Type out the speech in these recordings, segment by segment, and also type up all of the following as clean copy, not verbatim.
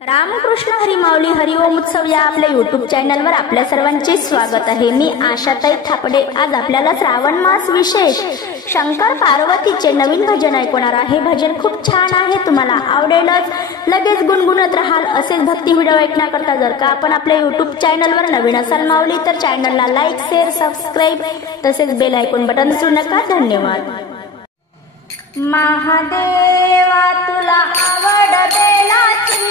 रामकृष्ण हरी माऊली हरिओम उत्सव या आपल्या यूट्यूब चॅनलवर आपल्या सर्वांचे स्वागत आहे। मी आशाताई थापडे आज आपल्याला श्रावण मास विशेष शंकर पार्वतीचे नवीन भजन ऐकवणार आहे। भजन खूप छान आहे, तुम्हाला आवडेलच, लगेच गुणगुणत राहाल। असेच भक्ती व्हिडिओ ऐकण्याकरता जर का आपण आपल्या यूट्यूब चॅनलवर नवीन असाल माऊली तर चॅनलला लाईक शेअर सबस्क्राईब तसेच बेल आयकॉन बटन विसरू नका। धन्यवाद। महादेवा तुला आवड बेलाची,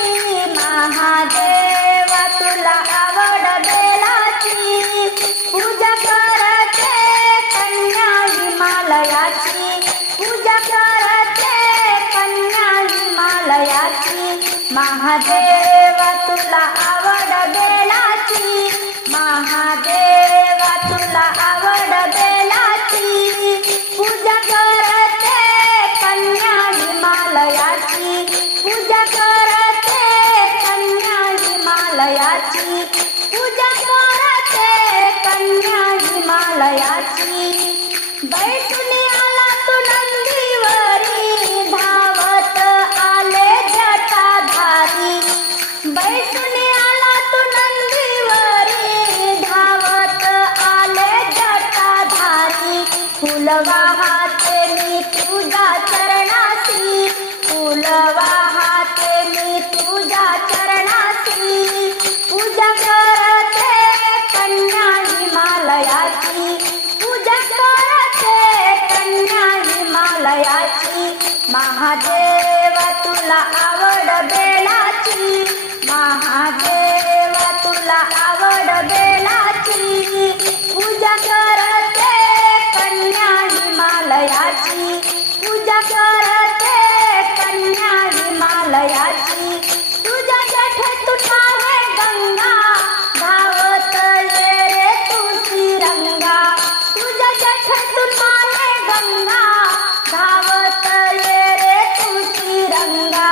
महादेवा तुला आवड बेलाची, पूजा करते कन्या हिमालयाची, पूजा करते कन्या हिमालयाची। महादेवा तुला आवड बेलाची, महादेवा तुला आवड बेलाची, पूजा करते कन्या हिमालयाची, पूजा करते कन्या हिमालयाची, पूजा करते कन्या हिमालयाची। बैसुनी आला तू नंदीवरी, धावत आले जटाधारी, बैसुनी आला तू नंदीवरी, धावत आले जटाधारी। फूल वाहते मी तुझ्या चरणासी, फूल वाहते मी तुझ्या चरणासी, पूजा करते कन्या हिमालयाची, पूजा करते कन्या हिमालयाची। महादेवा तुला आवड बेलाची, महादेवा तुला आवड बेलाची, पूजा करते कन्या हिमालयाची, पूजा करते कन्या हिमालयाची। तुझ्या जठेतून आहे गंगा, धावत ये रे तुळशी रंगा, तुझ्या जठेतून आहे गंगा, धावत ये रे तुळशी रंगा।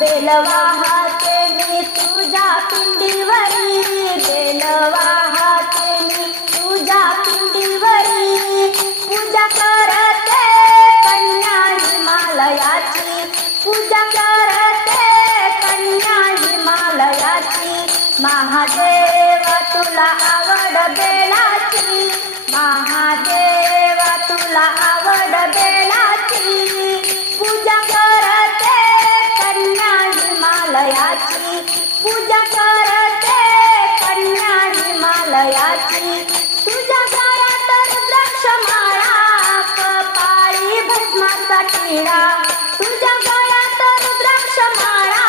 बेल वाहते मी तुझ्या पिंडीवरी, बेल वाहते मी तुझ्या पिंडीवरी, पूजा करते कन्या हिमालयाची, पूजा करते कन्या हिमालयाची। महादेवा तुला आवड बेलाची, महादेवा तुला आवड बेलाची, पूजा करते कन्या हिमालयाची, पूजा करते कन्या हिमालयाची। तुझ्या घरात रुद्राक्ष माळा, कपाळी भस्माचा टिळा, तुझ्या गळ्यात रुद्राक्ष माळा,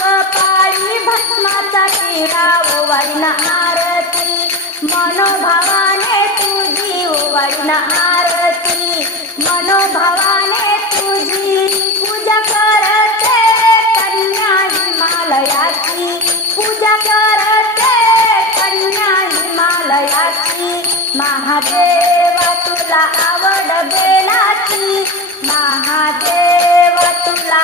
कपाळी भस्माचा टिळा। ओवाळीन आरती मनोभावाने तुझी, ओवाळीन आरती मनोभावाने तुझी, पूजा करते कन्या हिमालयाची, पूजा करते कन्या हिमालयाची। महादेवा तुला आवड बेलाची, महादेवा तुला